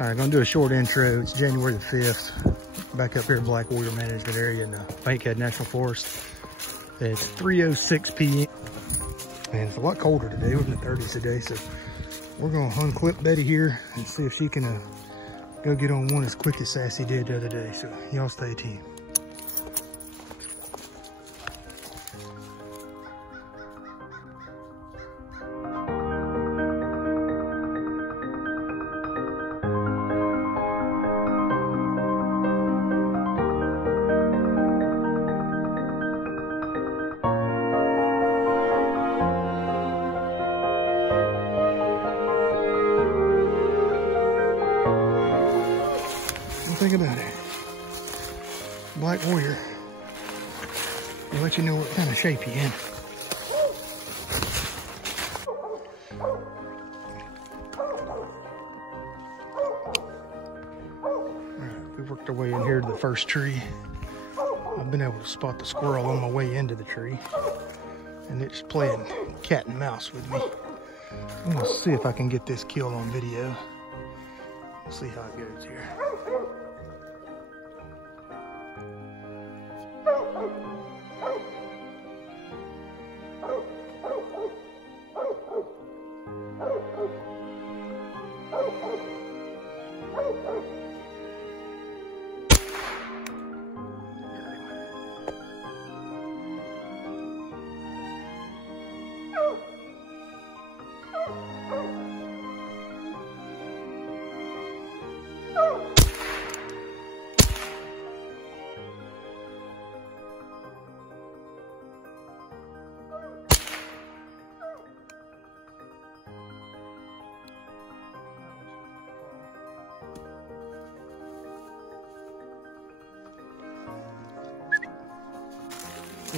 Alright, gonna do a short intro. It's January the 5th. Back up here in Black Warrior Management area in the Bankhead National Forest. It's 3:06 p.m. And it's a lot colder today. We're in the 30s today, so we're gonna unclip Betty here and see if she can go get on one as quick as Sassy did the other day. So y'all stay tuned. Think about it. Black Warrior will let you know what kind of shape you're in. Alright, we worked our way in here to the first tree. I've been able to spot the squirrel on my way into the tree, and it's playing cat and mouse with me. I'm gonna see if I can get this kill on video. We'll see how it goes here.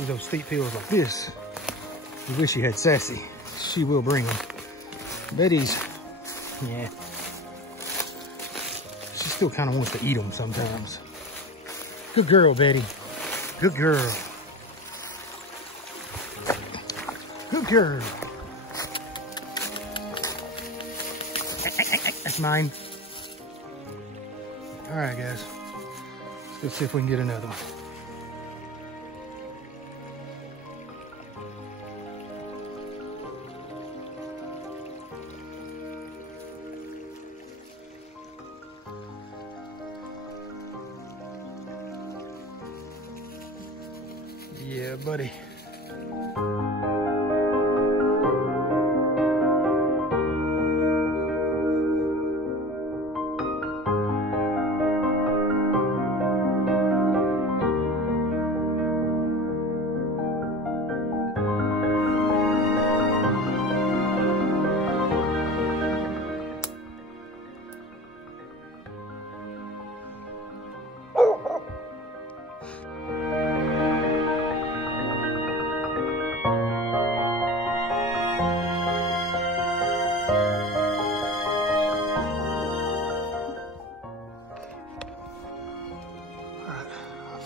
Those steep hills like this, you wish you had Sassy. She will bring them. Betty's, yeah, she still kind of wants to eat them sometimes. Good girl, Betty. Good girl. Good girl. That's mine. All right, guys. Let's go see if we can get another one. Yeah, buddy.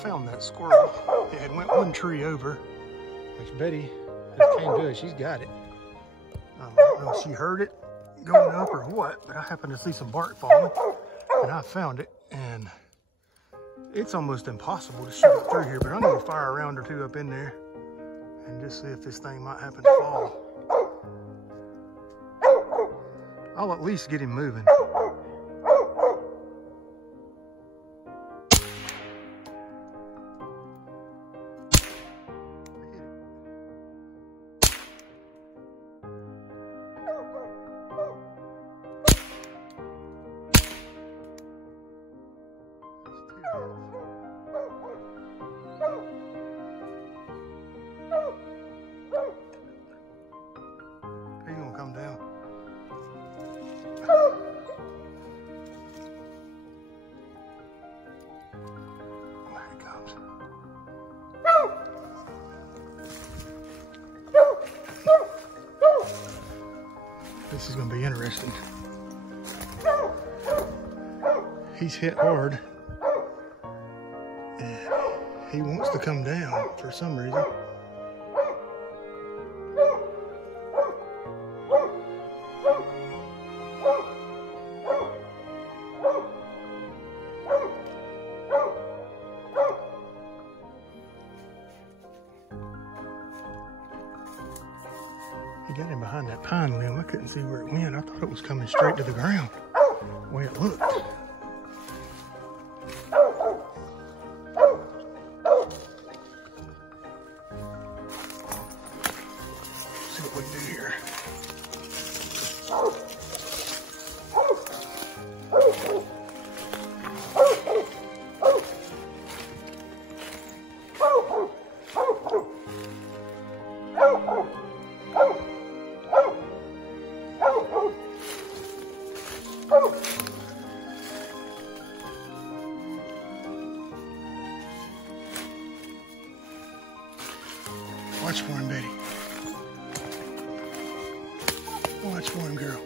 Found that squirrel. It had went one tree over, which Betty has came to it. She's got it. I don't know if she heard it going up or what, but I happened to see some bark falling, and I found it. And it's almost impossible to shoot it through here, but I'm gonna fire a round or two up in there and just see if this thing might happen to fall. I'll at least get him moving. He's gonna come down. There he comes. This is gonna be interesting. He's hit hard. And he wants to come down for some reason. He got him behind that pine limb. I couldn't see where it went. I thought it was coming straight to the ground, the way it looked. See what we can do here. Watch for him, Betty. Watch for him, girl.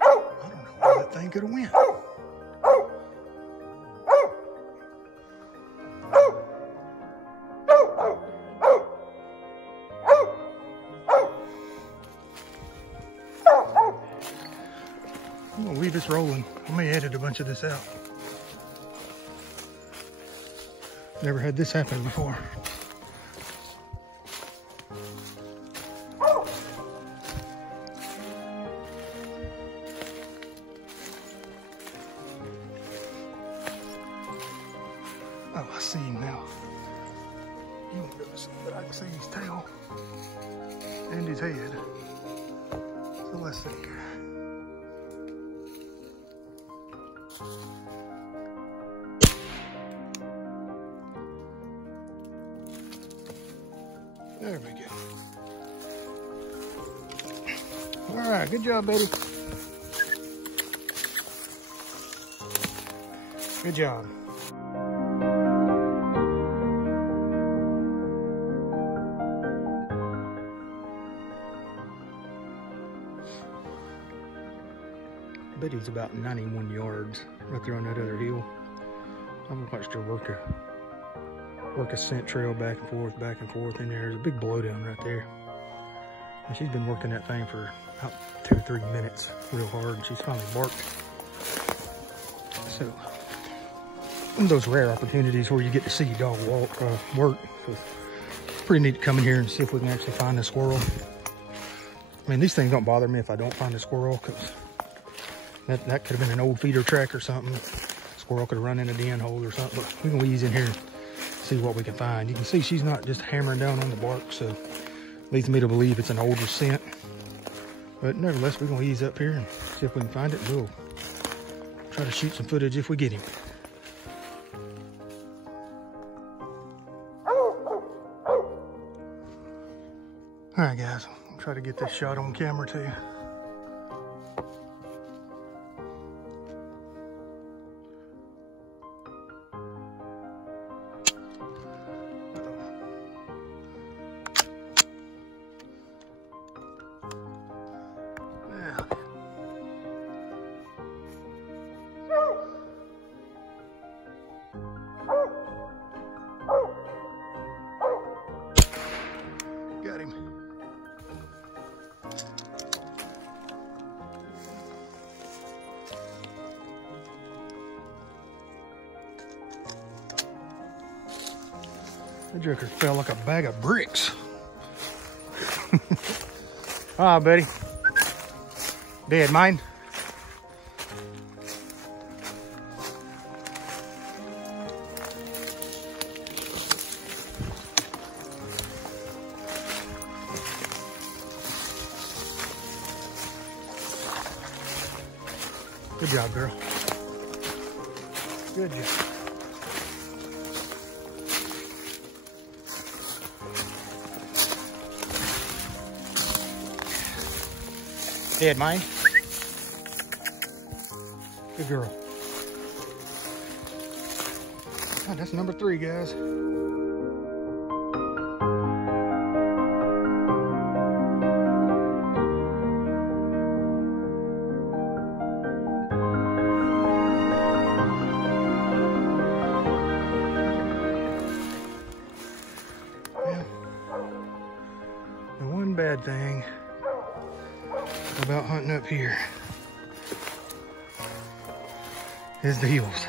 I don't know where that thing could have went. I'm gonna leave this rolling. I may edit a bunch of this out. Never had this happen before. Oh, I see him now. You won't be able to see, but I can see his tail and his head. So let's see here. There we go. All right, good job, Betty. Good job. Betty's about 91 yards right there on that other hill. I've watched her work a scent trail back and forth in there. There's a big blowdown right there. And she's been working that thing for about 2 or 3 minutes real hard, and she's finally barked. So, one of those rare opportunities where you get to see your dog work. So it's pretty neat to come in here and see if we can actually find a squirrel. I mean, these things don't bother me if I don't find a squirrel, because that could have been an old feeder track or something. Squirrel could have run in a den hole or something, but we can ease in here and see what we can find. You can see she's not just hammering down on the bark, so leads me to believe it's an older scent. But nevertheless, we're gonna ease up here and see if we can find it. We'll try to shoot some footage if we get him. All right, guys, I'll try to get this shot on camera too. Got him. That joker fell like a bag of bricks. Ah, buddy. Dead, mine. Good job, girl. Good job. Dead, mine. Good girl. Oh, that's number 3, guys. The one bad thing about hunting up here is the heels.